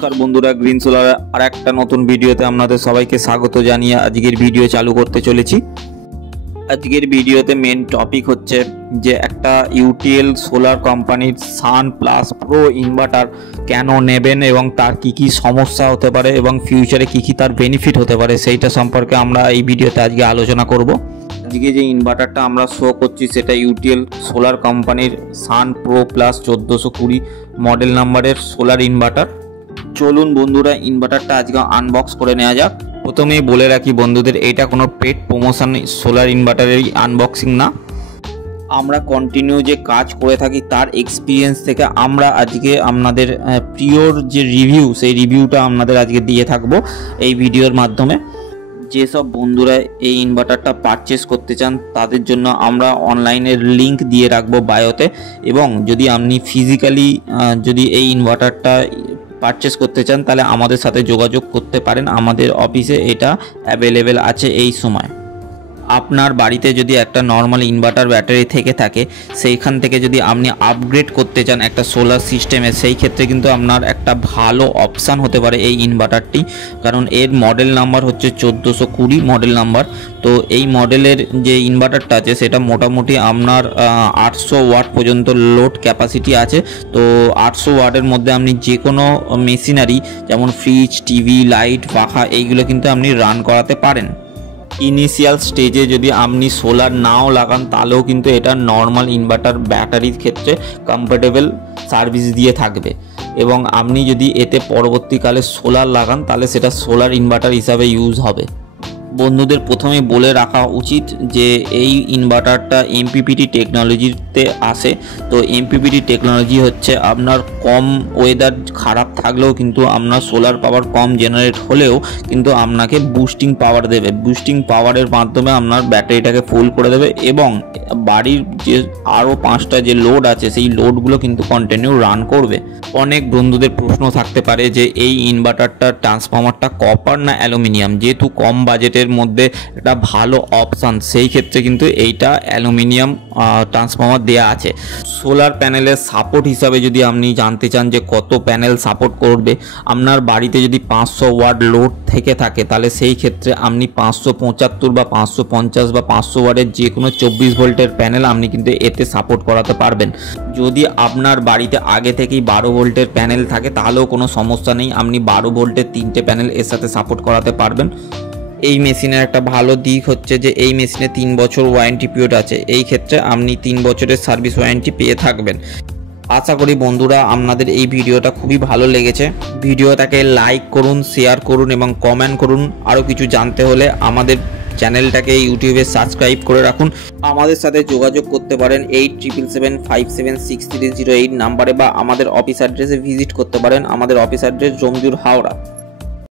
নমস্কার বন্ধুরা, green solar আর একটা নতুন ভিডিওতে আপনাদের সবাইকে স্বাগত জানিয়ে আজকের ভিডিও চালু করতে চলেছি। আজকের ভিডিওতে মেন টপিক হচ্ছে যে একটা ইউটিএল সোলার কোম্পানির সান প্লাস প্রো ইনভার্টার কেন নেবেন এবং তার কি সমস্যা হতে পারে এবং ফিউচারে কি তার বেনিফিট হতে পারে সেইটা সম্পর্কে আমরা এই ভিডিওতে আজকে আলোচনা করব। আজকে যে ইনভার্টারটা আমরা শো করছি সেটা ইউটিএল সোলার কোম্পানির সান প্রো প্লাস 1420 মডেল নাম্বারের সোলার ইনভার্টার। চলুন বন্ধুরা ইনভার্টারটা আজকে আনবক্স করে নেওয়া যাক। প্রথমেই বলে রাখি বন্ধুদের, এটা কোনো পেড প্রমোশন সোলার ইনভার্টারের আনবক্সিং না। আমরা কন্টিনিউ যে কাজ করে থাকি তার এক্সপিরিয়েন্স থেকে আমরা আজকে আপনাদের প্রিয়র যে রিভিউ সেই রিভিউটা আপনাদের আজকে দিয়ে থাকবো এই ভিডিওর মাধ্যমে। যেসব বন্ধুরা এই ইনভার্টারটা পারচেস করতে চান তাদের জন্য আমরা অনলাইনের লিঙ্ক দিয়ে রাখবো বায়োতে, এবং যদি আপনি ফিজিক্যালি যদি এই ইনভার্টারটা পারচেস করতে চান তাহলে আমাদের সাথে যোগাযোগ করতে পারেন। আমাদের অফিসে এটা অ্যাভেলেবেল আছে এই সময়। আপনার বাড়িতে যদি একটা নর্মাল ইনভার্টার ব্যাটারি থেকে থাকে, সেইখান থেকে যদি আপনি আপগ্রেড করতে চান একটা সোলার সিস্টেমে, সেই ক্ষেত্রে কিন্তু আপনার একটা ভালো অপশান হতে পারে এই ইনভার্টারটি। কারণ এর মডেল নাম্বার হচ্ছে 1420 মডেল নাম্বার। তো এই মডেলের যে ইনভার্টারটা আছে সেটা মোটামুটি আপনার 800 ওয়াট পর্যন্ত লোড ক্যাপাসিটি আছে। তো 800 ওয়াটের মধ্যে আপনি যে কোনো মেশিনারি যেমন ফ্রিজ, টিভি, লাইট, পাখা এইগুলো কিন্তু আপনি রান করাতে পারেন। ইনিশিয়াল স্টেজে যদি আপনি সোলার নাও লাগান তাহলেও কিন্তু এটা নর্মাল ইনভার্টার ব্যাটারির ক্ষেত্রে কমফোর্টেবল সার্ভিস দিয়ে থাকবে, এবং আপনি যদি এতে পরবর্তীকালে সোলার লাগান তাহলে সেটা সোলার ইনভার্টার হিসাবে ইউজ হবে। বন্ধুদের প্রথমেই বলে রাখা উচিত যে এই ইনভার্টারটা এমপিপিটি টেকনোলজিতে আসে। তো এমপিপিটি টেকনোলজি হচ্ছে আপনার কম ওয়েদার খারাপ থাকলেও কিন্তু আপনার সোলার পাওয়ার কম জেনারেট হলেও কিন্তু আপনাকে বুস্টিং পাওয়ার দেবে। বুস্টিং পাওয়ারের মাধ্যমে আপনার ব্যাটারিটাকে ফুল করে দেবে এবং বাড়ির যে আরও 5টা যে লোড আছে সেই লোডগুলো কিন্তু কন্টিনিউ রান করবে। অনেক বন্ধুদের প্রশ্ন থাকতে পারে যে এই ইনভার্টারটার ট্রান্সফর্মারটা কপার না অ্যালুমিনিয়াম। যেহেতু কম বাজেটের মধ্যে একটা ভালো অপশান, সেই ক্ষেত্রে কিন্তু এইটা অ্যালুমিনিয়াম ট্রান্সফর্মার দেয়া আছে। সোলার প্যানেলের সাপোর্ট হিসাবে যদি আপনি জানতে চান যে কত প্যানেল সাপোর্ট করবে, আপনার বাড়িতে যদি 500 ওয়াট লোড থেকে থাকে তাহলে সেই ক্ষেত্রে আপনি 575 বা 550 বা 500 ওয়াটের যে কোনো 24 ভোল্টের প্যানেল আপনি কিন্তু এতে সাপোর্ট করাতে পারবেন। যদি আপনার বাড়িতে আগে থেকেই 12 ভোল্টের প্যানেল থাকে তাহলেও কোনো সমস্যা নেই, আপনি 12 ভোল্টের 3টে প্যানেল এর সাথে সাপোর্ট করাতে পারবেন। এই মেশিনের একটা ভালো দিক হচ্ছে যে এই মেশিনে 3 বছর ওয়ারেন্টি পিরিয়ড আছে। এই ক্ষেত্রে আপনি 3 বছরের সার্ভিস ওয়ারেন্টি পেয়ে থাকবেন। আশা করি বন্ধুরা আপনাদের এই ভিডিওটা খুবই ভালো লেগেছে। ভিডিওটাকে লাইক করুন, শেয়ার করুন এবং কমেন্ট করুন। আরও কিছু জানতে হলে আমাদের চ্যানেলটাকে ইউটিউবে সাবস্ক্রাইব করে রাখুন। আমাদের সাথে যোগাযোগ করতে পারেন 8775763008 নাম্বারে, বা আমাদের অফিস অ্যাড্রেসে ভিজিট করতে পারেন। আমাদের অফিস অ্যাড্রেস জমজুর, হাওড়া।